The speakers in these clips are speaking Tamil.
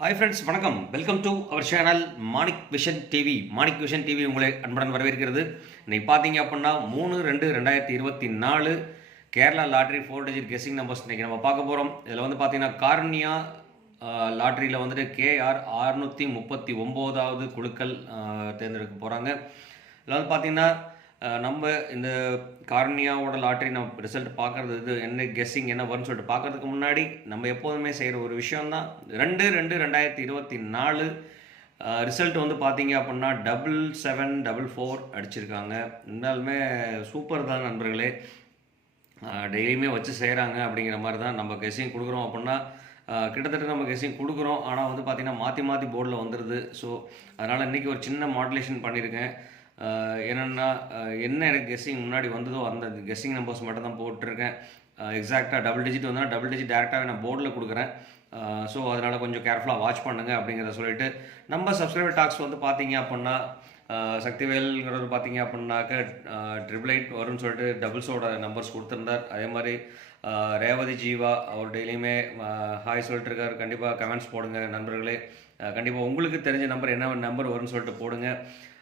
ஹாய் ஃப்ரெண்ட்ஸ், வணக்கம். Welcome to our channel Manik vision TV. Manik vision TV உங்களை அன்புடன் வரவேற்கிறது. இன்னைக்கு பார்த்தீங்க அப்படின்னா 3/2/2024 Kerala lottery 4 digit guessing numbers இன்றைக்கி நம்ம பார்க்க போகிறோம். இதில் வந்து பார்த்தீங்கன்னா கார்னியா லாட்ரியில் வந்துட்டு KR 639வது குழுக்கள் தேர்ந்தெடுக்க போகிறாங்க. இதில் வந்து பார்த்தீங்கன்னா நம்ம இந்த கார்னியாவோட லாட்ரி நம்ம ரிசல்ட் பார்க்குறது இது என்ன கெஸ்ஸிங் என்ன வரும்னு சொல்லிட்டு பார்க்கறதுக்கு முன்னாடி நம்ம எப்போதுமே செய்கிற ஒரு விஷயந்தான் 2/2/2024 ரிசல்ட் வந்து பார்த்தீங்க அப்படின்னா 7744 அடிச்சிருக்காங்க. இருந்தாலுமே சூப்பர் தான் நண்பர்களே. டெய்லியுமே வச்சு செய்கிறாங்க அப்படிங்கிற மாதிரி தான் நம்ம கெஸ்ஸிங் கொடுக்குறோம் அப்படின்னா கிட்டத்தட்ட நம்ம கெஸ்ஸிங் கொடுக்குறோம். ஆனால் வந்து பார்த்திங்கன்னா மாற்றி மாற்றி போர்டில் வந்துடுது. ஸோ அதனால் இன்றைக்கி ஒரு சின்ன மாடுலேஷன் பண்ணியிருக்கேன். என்னென்னா என்ன எனக்கு கெஸ்ஸிங் முன்னாடி வந்ததோ அந்த கெஸ்ஸிங் நம்பர்ஸ் மட்டும் தான் போட்டிருக்கேன். எக்ஸாக்டாக டபுள் டிஜிட் வந்தால் டபுள் டிஜிட் டேரெக்டாகவே நான் போர்டில் கொடுக்குறேன். ஸோ அதனால் கொஞ்சம் கேர்ஃபுல்லாக வாட்ச் பண்ணுங்கள் அப்படிங்கிறத சொல்லிவிட்டு நம்ம சப்ஸ்கிரைபர் டாக்ஸ் வந்து பார்த்தீங்க அப்படின்னா சக்திவேல்ங்கிறது பார்த்தீங்க அப்படின்னாக்க 888 வரும்னு சொல்லிட்டு டபுள்ஸோட நம்பர்ஸ் கொடுத்துருந்தார். அதே மாதிரி ரேவதி ஜீவா அவர் டெய்லியுமே ஹாய் சொல்லிட்டு இருக்கார். கண்டிப்பாக கமெண்ட்ஸ் போடுங்க நண்பர்களே. கண்டிப்பாக உங்களுக்கு தெரிஞ்ச நம்பர் என்ன நம்பர் வரும்னு சொல்லிட்டு போடுங்க.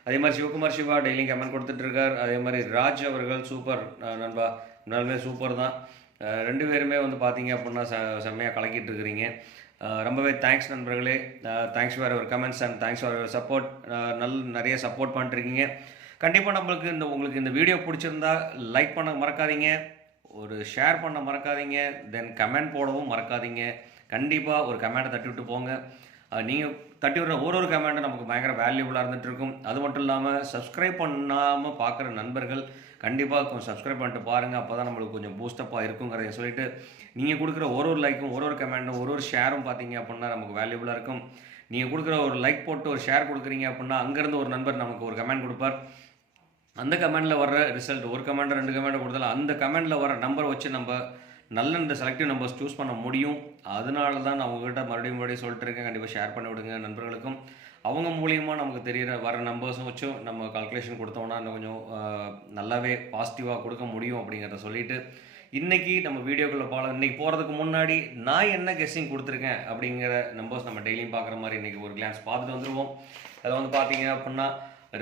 அதே மாதிரி சிவகுமார் சிவா டெய்லியும் கமெண்ட் கொடுத்துட்ருக்கார். அதே மாதிரி ராஜ் அவர்கள் சூப்பர் நண்பா, உண்மையாலுமே சூப்பர் தான். ரெண்டு பேருமே வந்து பார்த்தீங்க அப்படின்னா செம்மையாக கலக்கிட்டு இருக்கிறீங்க. ரொம்பவே தேங்க்ஸ் நண்பர்களே. Thanks for your comments and thanks for your support. நிறைய சப்போர்ட் பண்ணிட்டுருக்கீங்க. கண்டிப்பாக நம்மளுக்கு உங்களுக்கு இந்த வீடியோ பிடிச்சிருந்தா லைக் பண்ண மறக்காதீங்க, ஒரு ஷேர் பண்ண மறக்காதீங்க, தென் கமெண்ட் போடவும் மறக்காதீங்க. கண்டிப்பாக ஒரு கமெண்ட்டை தட்டி விட்டு போங்க. நீங்கள் தட்டி விடுற ஒரு கமெண்ட்டும் நமக்கு பயங்கர வேல்யூபுளாக இருந்துகிட்ருக்கும். அது மட்டும் இல்லாமல் சப்ஸ்கிரைப் பண்ணாமல் பார்க்குற நண்பர்கள் கண்டிப்பாக கொஞ்சம் சப்ஸ்கிரைப் பண்ணிட்டு பாருங்கள். அப்போ தான் நம்மளுக்கு கொஞ்சம் பூஸ்டப்பாக இருக்குங்கிறத சொல்லிவிட்டு நீங்கள் கொடுக்குற ஒரு லைக்கும் ஒரு கமெண்ட்டும் ஒரு ஷேரும் பார்த்தீங்க அப்படின்னா நமக்கு வேல்யூபுளாக இருக்கும். நீங்கள் கொடுக்குற ஒரு லைக் போட்டு ஒரு ஷேர் கொடுக்குறீங்க அப்படின்னா அங்கேருந்து ஒரு நண்பர் நமக்கு ஒரு கமெண்ட் கொடுப்பார். அந்த கமெண்டில் வர்ற ரிசல்ட் ஒரு கமெண்ட் 2 கமெண்ட் கொடுத்தாலும் அந்த கமெண்டில் வர நம்பரை வச்சு நம்ம நல்ல இந்த செலக்டிவ் நம்பர்ஸ் சூஸ் பண்ண முடியும். அதனால தான் நான் உங்கள்கிட்ட மறுபடியும் சொல்லிட்டு இருக்கேன். கண்டிப்பாக ஷேர் பண்ணி விடுங்க நண்பர்களுக்கும். அவங்க மூலியமாக நமக்கு தெரிகிற வர நம்பர்ஸும் வச்சும் நம்ம கால்குலேஷன் கொடுத்தோம்னா இன்னும் கொஞ்சம் நல்லாவே பாசிட்டிவாக கொடுக்க முடியும் அப்படிங்கிறத சொல்லிவிட்டு இன்றைக்கி நம்ம வீடியோக்குள்ளே இன்றைக்கி போகிறதுக்கு முன்னாடி நான் என்ன கெஸ்ஸிங் கொடுத்துருக்கேன் அப்படிங்கிற நம்பர்ஸ் நம்ம டெய்லியும் பார்க்குற மாதிரி இன்றைக்கி ஒரு கிளான்ஸ் பார்த்துட்டு வந்துடுவோம். அதில் வந்து பார்த்தீங்க அப்படின்னா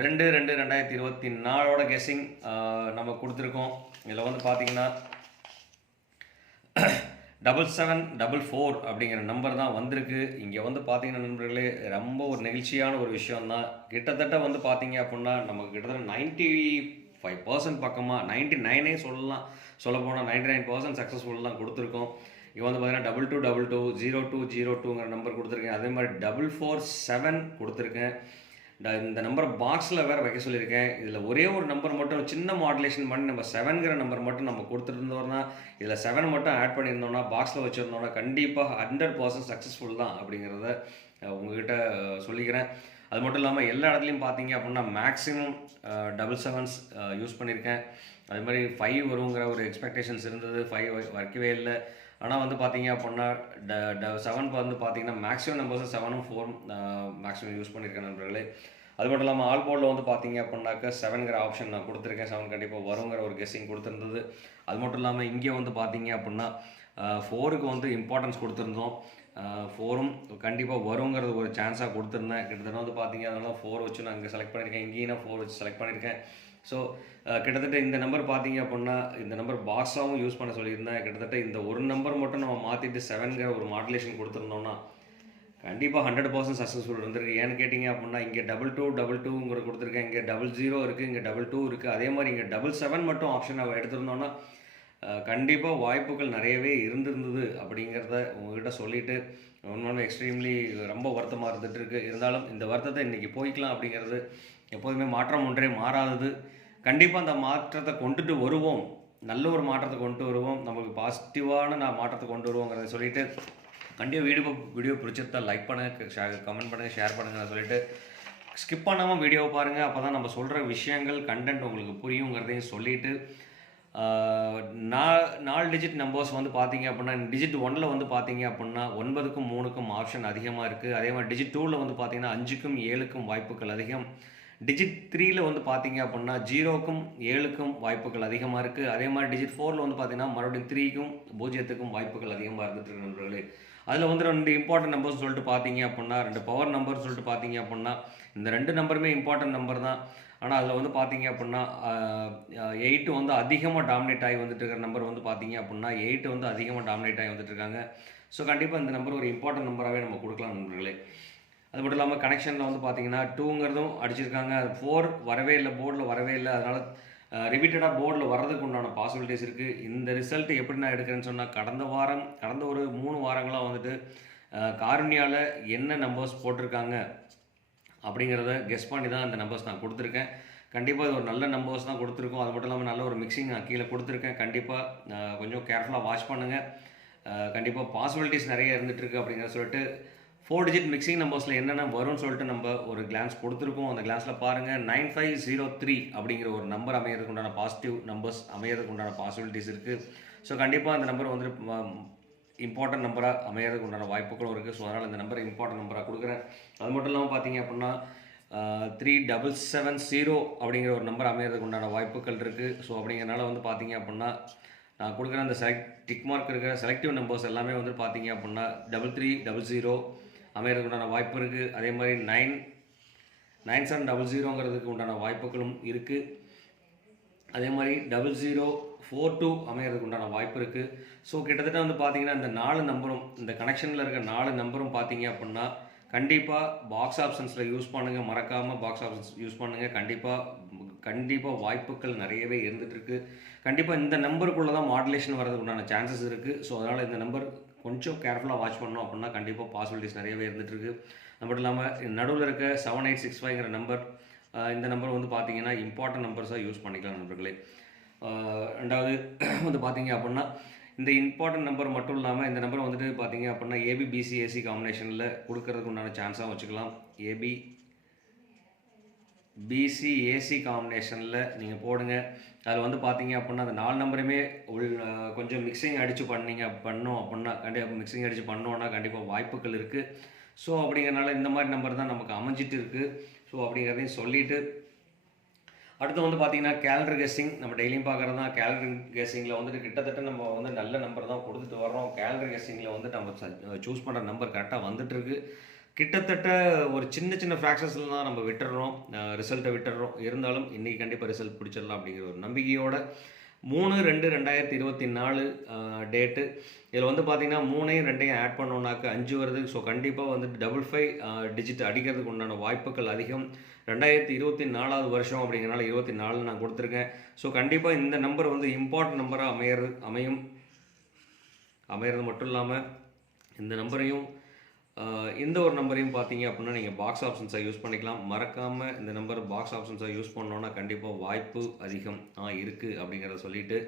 2/2/2024 கெஸ்ஸிங் நம்ம கொடுத்துருக்கோம். இதில் வந்து பார்த்தீங்கன்னா 7744 அப்படிங்கிற நம்பர் தான் வந்திருக்கு. இங்கே வந்து பார்த்தீங்கன்னா நண்பர்களே ரொம்ப ஒரு நெகிழ்ச்சியான ஒரு விஷயம்தான். கிட்டத்தட்ட வந்து பார்த்தீங்க அப்படின்னா நமக்கு கிட்டத்தட்ட 95% பக்கமாக 99 சொல்லலாம். சொல்லப்போனால் 99% சக்ஸஸ்ஃபுல் தான் கொடுத்துருக்கோம். இங்கே வந்து பார்த்தீங்கன்னா 2222 0202ங்கிற நம்பர் கொடுத்துருக்கேன். அதே மாதிரி 447 கொடுத்துருக்கேன். இந்த நம்பர் பாக்ஸில் வேறு வைக்க சொல்லியிருக்கேன். இதில் ஒரே ஒரு நம்பர் மட்டும் சின்ன மாடுலேஷன் பண்ணி நம்ம 7ங்கிற நம்பர் மட்டும் நம்ம கொடுத்துருந்தோம்னா, இதில் 7 மட்டும் ஆட் பண்ணியிருந்தோம்னா பாக்ஸில் வச்சுருந்தோம்னா கண்டிப்பாக 100% சக்ஸஸ்ஃபுல் தான் அப்படிங்கிறத உங்ககிட்ட சொல்லிக்கிறேன். அது மட்டும் இல்லாமல் எல்லா இடத்துலையும் பார்த்தீங்க அப்படின்னா மேக்ஸிமம் 77s யூஸ் பண்ணியிருக்கேன். அது மாதிரி 5 வருங்கிற ஒரு எக்ஸ்பெக்டேஷன்ஸ் இருந்தது. 5 வைக்கவே இல்லை. ஆனால் வந்து பார்த்தீங்க அப்படின்னா 7 வந்து பார்த்தீங்கன்னா மேக்ஸிமம் நம்பர்ஸ் 7ம் 4ம் மேக்ஸிமம் யூஸ் பண்ணியிருக்கேன் நண்பர்களே. அது மட்டும் இல்லாமல் ஆல் போர்டில் வந்து பார்த்தீங்க அப்படின்னாக்க 7ங்கிற ஆப்ஷன் நான் கொடுத்துருக்கேன். 7 கண்டிப்பாக வருங்கிற ஒரு கெஸ்ஸிங் கொடுத்துருந்தது. அது மட்டும் இல்லாமல் இங்கே வந்து பார்த்தீங்க அப்படின்னா 4க்கு வந்து இம்பார்ட்டன்ஸ் கொடுத்துருந்தோம். 4ம் கண்டிப்பாக வருங்கிறது ஒரு சான்ஸாக கொடுத்துருந்தேன். கிட்டத்தட்ட வந்து பார்த்தீங்க அதனால 4 வச்சு நான் இங்கே செலக்ட் பண்ணியிருக்கேன். இங்கேயும் நான் 4 வச்சு செலக்ட் பண்ணியிருக்கேன். ஸோ கிட்டத்தட்ட இந்த நம்பர் பார்த்தீங்க அப்படின்னா இந்த நம்பர் பாக்ஸாகவும் யூஸ் பண்ண சொல்லியிருந்தேன். கிட்டத்தட்ட இந்த ஒரு நம்பர் மட்டும் நம்ம மாற்றிட்டு 7ங்கிற ஒரு மாடுலேஷன் கொடுத்துருந்தோம்னா கண்டிப்பாக 100% சக்ஸஸ்ஃபுல் இருந்திருக்கு. ஏன்னு கேட்டிங்க அப்படின்னா இங்கே 2222ங்கிற கொடுத்துருக்கேன். இங்கே 00 இருக்குது, இங்கே 22 இருக்குது. அதே மாதிரி இங்கே 77 மட்டும் ஆப்ஷன் நம்ம எடுத்திருந்தோம்னா கண்டிப்பாக வாய்ப்புகள் நிறையவே இருந்திருந்தது அப்படிங்கிறத உங்கள்கிட்ட சொல்லிவிட்டு உண்மையுமே எக்ஸ்ட்ரீம்லி ரொம்ப வருத்தமாக இருந்துகிட்ருக்கு. இருந்தாலும் இந்த வருத்தத்தை இன்றைக்கி போய்க்கலாம் அப்படிங்கிறது எப்போதுமே மாற்றம் ஒன்றே மாறாதது. கண்டிப்பாக அந்த மாற்றத்தை கொண்டுட்டு வருவோம். நல்ல ஒரு மாற்றத்தை கொண்டு வருவோம். நமக்கு பாசிட்டிவான மாற்றத்தை கொண்டு வருவோங்கிறத சொல்லிவிட்டு கண்டிப்பாக வீடியோ பிடிச்சிருந்தா லைக் பண்ணுங்கள், கமெண்ட் பண்ணுங்கள், ஷேர் பண்ணுங்கள் சொல்லிவிட்டு ஸ்கிப் பண்ணாமல் வீடியோவை பாருங்கள். அப்போ தான் நம்ம சொல்கிற விஷயங்கள் கண்டென்ட் உங்களுக்கு புரியுங்கிறதையும் சொல்லிவிட்டு 4 டிஜிட் நம்பர்ஸ் வந்து பார்த்தீங்க அப்படின்னா டிஜிட் 1ல் வந்து பார்த்தீங்க அப்படின்னா 9க்கும் 3க்கும் ஆப்ஷன் அதிகமாக இருக்குது. அதே மாதிரி டிஜிட் 2ல் வந்து பார்த்தீங்கன்னா 5க்கும் 7க்கும் வாய்ப்புகள் அதிகம். டிஜிட் 3ல் வந்து பார்த்தீங்க அப்படின்னா 0க்கும் 7க்கும் வாய்ப்புகள் அதிகமாக இருக்குது. அதே மாதிரி டிஜிட் 4ல் வந்து பார்த்தீங்கன்னா மறுபடியும் 3க்கும் 0க்கும் வாய்ப்புகள் அதிகமாக இருந்துட்டு இருக்கு நண்பர்களே. அதில் வந்து 2 இம்பார்ட்டன்ட் நம்பர்ஸ் சொல்லிட்டு பார்த்தீங்க அப்படின்னா 2 பவர் நம்பர் சொல்லிட்டு பார்த்தீங்க அப்படின்னா இந்த 2 நம்பருமே இம்பார்ட்டன்ட் நம்பர் தான். ஆனால் அதில் வந்து பார்த்தீங்க அப்படின்னா 8 வந்து அதிகமாக டாமினேட் ஆகி வந்துட்டு இருக்கிற நம்பர் வந்து பார்த்தீங்க அப்படின்னா 8 வந்து அதிகமாக டாமினேட் ஆகி வந்துட்டு இருக்காங்க. ஸோ கண்டிப்பாக இந்த நம்பர் ஒரு இம்பார்ட்டன்ட் நம்பராகவே நம்ம கொடுக்கலாம் நண்பர்களே. அது மட்டும் இல்லாமல் கனெக்ஷனில் வந்து பார்த்தீங்கன்னா 2ங்கிறதும் அடிச்சிருக்காங்க. அது 4 வரவே இல்லை, போர்டில் வரவே இல்லை. அதனால் ரிப்பீட்டடாக போர்டில் வர்றதுக்கு உண்டான பாசிபிலிட்டிஸ் இருக்குது. இந்த ரிசல்ட் எப்படி நான் எடுக்கிறேன்னு சொன்னால் கடந்த ஒரு 3 வாரங்களாக வந்துட்டு காருண்யாவில் என்ன நம்பர்ஸ் போட்டிருக்காங்க அப்படிங்கிறத கெஸ் பண்ணி தான் இந்த நம்பர்ஸ் நான் கொடுத்துருக்கேன். கண்டிப்பாக இது ஒரு நல்ல நம்பர்ஸ் தான் கொடுத்துருக்கோம். அது மட்டும் இல்லாமல் நல்ல ஒரு மிக்சிங் நான் கீழே கொடுத்துருக்கேன். கண்டிப்பாக கொஞ்சம் கேர்ஃபுல்லாக வாட்ச் பண்ணுங்கள். கண்டிப்பாக பாசிபிலிட்டிஸ் நிறைய இருந்துகிட்ருக்கு அப்படிங்கிற சொல்லிட்டு 4 டிஜிட் மிக்சிங் நம்பர்ஸில் என்னென்ன வரும்னு சொல்லிட்டு நம்ம ஒரு கிளான்ஸ் கொடுத்துருக்கோம். அந்த கிளான்ஸில் பாருங்கள் 9503 அப்படிங்கிற ஒரு நம்பர் அமையறதுக்கு உண்டான பாசிட்டிவ் நம்பர்ஸ் அமையறதுக்கு உண்டான பாசிபிலிட்டிஸ் இருக்குது. ஸோ கண்டிப்பாக அந்த நம்பர் வந்து இம்பார்ட்டன்ட் நம்பராக அமையறதுக்கு உண்டான வாய்ப்புகளும் இருக்குது. ஸோ அதனால் இந்த நம்பர் இம்பார்ட்டன்ட் நம்பராக கொடுக்குறேன். அது மட்டும் இல்லாமல் பார்த்தீங்க அப்படின்னா 3770 அப்படிங்கிற ஒரு நம்பர் அமையறதுக்கு உண்டான வாய்ப்புகள் இருக்குது. ஸோ அப்படிங்கிறனால வந்து பார்த்தீங்க அப்படின்னா நான் கொடுக்குற அந்த டிக் மார்க் இருக்கிற செலக்டிவ் நம்பர்ஸ் எல்லாமே வந்து பார்த்தீங்க அப்படின்னா 3300 அமையறதுக்கு உண்டான வாய்ப்பு இருக்குது. அதே மாதிரி 9700ங்கிறதுக்கு உண்டான வாய்ப்புகளும் இருக்குது. அதே மாதிரி 0042 அமையறதுக்கு உண்டான வாய்ப்பு இருக்குது. ஸோ கிட்டத்தட்ட வந்து பார்த்தீங்கன்னா இந்த 4 நம்பரும் இந்த கனெக்ஷனில் இருக்க 4 நம்பரும் பார்த்தீங்க அப்படின்னா கண்டிப்பாக பாக்ஸ் ஆப்ஷன்ஸில் யூஸ் பண்ணுங்கள். மறக்காமல் பாக்ஸ் ஆப்ஷன்ஸ் யூஸ் பண்ணுங்கள். கண்டிப்பாக வாய்ப்புகள் நிறையவே இருந்துகிட்ருக்கு. கண்டிப்பாக இந்த நம்பருக்குள்ளே தான் மாடுலேஷன் வரதுக்கு உண்டான சான்சஸ் இருக்குது. ஸோ அதனால் இந்த நம்பர் கொஞ்சம் கேர்ஃபுல்லாக வாட்ச் பண்ணோம் அப்படின்னா கண்டிப்பாக பாசிபிலிட்டிஸ் நிறையவே இருந்துகிட்ருக்கு. அது மட்டும் இல்லாமல் நடுவில் இருக்க 7865ங்கிற நம்பர், இந்த நம்பர் வந்து பார்த்தீங்கன்னா இம்பார்ட்டன்ட் நம்பர்ஸாக யூஸ் பண்ணிக்கலாம் நண்பர்களே. ரெண்டாவது வந்து பார்த்தீங்க அப்படின்னா இந்த இம்பார்ட்டன்ட் நம்பர் மட்டும் இல்லாமல் இந்த நம்பர் வந்துட்டு பார்த்தீங்க அப்படின்னா ஏபிபிசிஏசி காம்பினேஷனில் கொடுக்கறதுக்கு உண்டான சான்ஸாக வச்சுக்கலாம். ஏபிபிசிஏசி காம்பினேஷனில் நீங்கள் போடுங்க. அதில் வந்து பார்த்தீங்க அப்படின்னா அந்த 4 நம்பருமே கொஞ்சம் மிக்சிங் அடித்து பண்ணோம் அப்படின்னா கண்டிப்பாக மிக்சிங் அடித்து பண்ணோன்னா கண்டிப்பாக வாய்ப்புகள் இருக்குது. ஸோ அப்படிங்கிறனால இந்த மாதிரி நம்பர் தான் நமக்கு அமைஞ்சிட்டு இருக்குது. ஸோ அப்படிங்கிறதையும் சொல்லிவிட்டு அடுத்து வந்து பார்த்தீங்கன்னா கேலண்டர் கெஸ்ஸிங் நம்ம டெய்லியும் பார்க்குறது தான். கேலண்டர் கெஸ்ஸிங்கில் வந்துட்டு கிட்டத்தட்ட நம்ம வந்து நல்ல நம்பர் தான் கொடுத்துட்டு வர்றோம். கேலண்டர் கெஸ்ஸிங்கில் வந்து நம்ம சூஸ் பண்ணுற நம்பர் கரெக்டாக வந்துட்டுருக்கு. கிட்டத்தட்ட ஒரு சின்ன ஃப்ராக்ஷன்ஸில் தான் நம்ம விட்டுடுறோம், ரிசல்ட்டை விட்டுடுறோம். இருந்தாலும் இன்றைக்கி கண்டிப்பாக ரிசல்ட் பிடிச்சிடலாம் அப்படிங்கிற ஒரு நம்பிக்கையோட 3/2/2024 டேட்டு. இதில் வந்து பார்த்திங்கன்னா 3ஐயும் 2ஐயும் ஆட் பண்ணோன்னாக்க 5 வருது. ஸோ கண்டிப்பாக வந்துட்டு 55 டிஜிட் அடிக்கிறதுக்கு உண்டான வாய்ப்புகள் அதிகம். 2024 வருஷம் அப்படிங்கிறனால 24 நான் கொடுத்துருக்கேன். ஸோ கண்டிப்பாக இந்த நம்பர் வந்து இம்பார்ட்டன்ட் நம்பராக அமையிறது மட்டும் இல்லாமல் இந்த நம்பரையும் இந்த ஒரு நம்பரையும் பார்த்தீங்க அப்படின்னா நீங்கள் பாக்ஸ் ஆப்ஷன்ஸை யூஸ் பண்ணிக்கலாம். மறக்காமல் இந்த நம்பர் பாக்ஸ் ஆப்ஷன்ஸை யூஸ் பண்ணோன்னா கண்டிப்பாக வாய்ப்பு அதிகம் இருக்குது அப்படிங்கிறத சொல்லிவிட்டு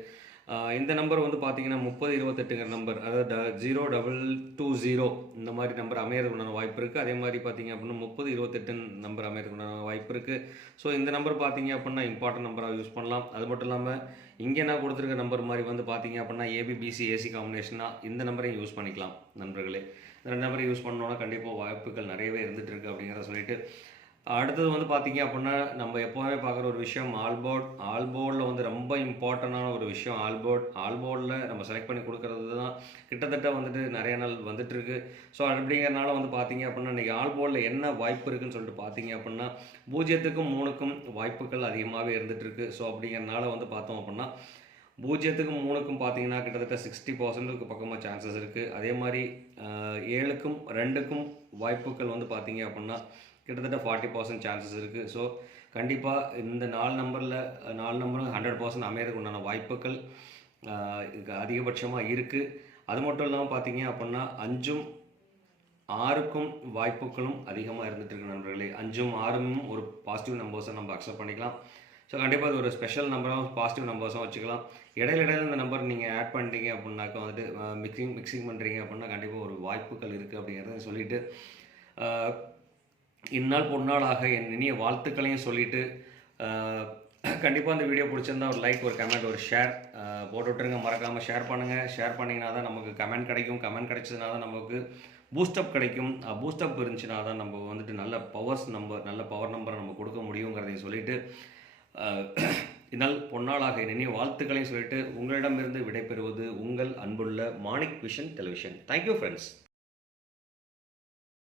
இந்த நம்பர் வந்து பார்த்தீங்கன்னா 3028ங்கிற நம்பர், அதாவது 0220 இந்த மாதிரி நம்பர் அமையறதுக்கு உண்டான வாய்ப்பு இருக்குது. அதே மாதிரி பார்த்தீங்க அப்படின்னா 3028 நம்பர் அமையறதுக்கு உண்டான வாய்ப்பு இருக்குது. ஸோ இந்த நம்பர் பார்த்தீங்க அப்படின்னா இம்பார்ட்டன்ட் நம்பராக யூஸ் பண்ணலாம். அது மட்டும் இல்லாமல் இங்கே நான் கொடுத்துருக்க நம்பர் மாதிரி வந்து பார்த்தீங்க அப்படின்னா ஏபிபிசிஏசி காம்பினேஷனாக இந்த நம்பரையும் யூஸ் பண்ணிக்கலாம் நண்பர்களே. இந்த 2 நம்பரை யூஸ் பண்ணோன்னா கண்டிப்பாக வாய்ப்புகள் நிறையவே இருந்துகிட்டு இருக்குது அப்படிங்கிறத சொல்லிட்டு அடுத்தது வந்து பார்த்தீங்க அப்படின்னா நம்ம எப்போதுமே பார்க்குற ஒரு விஷயம் ஆல்போர்டில் வந்து ரொம்ப இம்பார்ட்டண்டான ஒரு விஷயம். ஆல்போர்டில் நம்ம செலக்ட் பண்ணி கொடுக்கறது தான் கிட்டத்தட்ட வந்துட்டு நிறைய நாள் வந்துட்டுருக்கு. ஸோ அப்படிங்கிறனால வந்து பார்த்தீங்க அப்படின்னா இன்றைக்கி ஆல்போர்டில் என்ன வாய்ப்பு இருக்குதுன்னு சொல்லிட்டு பார்த்தீங்க அப்படின்னா 0க்கும் 3க்கும் வாய்ப்புகள் அதிகமாகவே இருந்துகிட்ருக்கு. ஸோ அப்படிங்கிறனால வந்து பார்த்தோம் அப்படின்னா 0க்கும் 3க்கும் பார்த்தீங்கன்னா கிட்டத்தட்ட 60% பக்கமாக சான்சஸ் இருக்குது. அதே மாதிரி 7க்கும் 2க்கும் வாய்ப்புகள் வந்து பார்த்தீங்க அப்படின்னா கிட்டத்தட்ட 40% சான்சஸ் இருக்குது. ஸோ கண்டிப்பாக இந்த 4 நம்பரும் 100% அமையறதுக்கு உண்டான வாய்ப்புகள் அதிகபட்சமாக இருக்குது. அது மட்டும் இல்லாமல் பார்த்தீங்க அப்படின்னா 5ம் 6க்கும் வாய்ப்புகளும் அதிகமாக இருந்துகிட்டு இருக்கு நண்பர்களே. 5ம் 6ம் ஒரு பாசிட்டிவ் நம்பர்ஸை நம்ம அக்செப்ட் பண்ணிக்கலாம். ஸோ கண்டிப்பாக இது ஒரு ஸ்பெஷல் நம்பராக பாசிட்டிவ் நம்பர்ஸாக வச்சுக்கலாம். இடையில இந்த நம்பர் நீங்கள் ஆட் பண்ணிட்டீங்க அப்படின்னாக்கா வந்துட்டு மிக்சிங் பண்ணுறீங்க அப்படின்னா கண்டிப்பாக ஒரு வாய்ப்புகள் இருக்குது அப்படிங்கிறத சொல்லிவிட்டு இந்நாள் பொன்னாளாக என் இனிய வாழ்த்துக்களையும் சொல்லிவிட்டு கண்டிப்பாக இந்த வீடியோ பிடிச்சிருந்தா ஒரு லைக், ஒரு கமெண்ட், ஒரு ஷேர் போட்டு விட்டுருங்க. மறக்காமல் ஷேர் பண்ணுங்கள். ஷேர் பண்ணிங்கன்னா தான் நமக்கு கமெண்ட் கிடைக்கும். கமெண்ட் கிடைச்சதுனா தான் நமக்கு பூஸ்டப் கிடைக்கும். பூஸ்டப் இருந்துச்சுன்னா தான் நம்ம வந்துட்டு நல்ல பவர் நம்பரை நம்ம கொடுக்க முடியுங்கிறதையும் சொல்லிவிட்டு இந்நாள் பொன்னாளாக என் இனிய வாழ்த்துக்களையும் சொல்லிட்டு உங்களிடமிருந்து விடைபெறுவது உங்கள் அன்புள்ள Manik vision television. Thank you friends.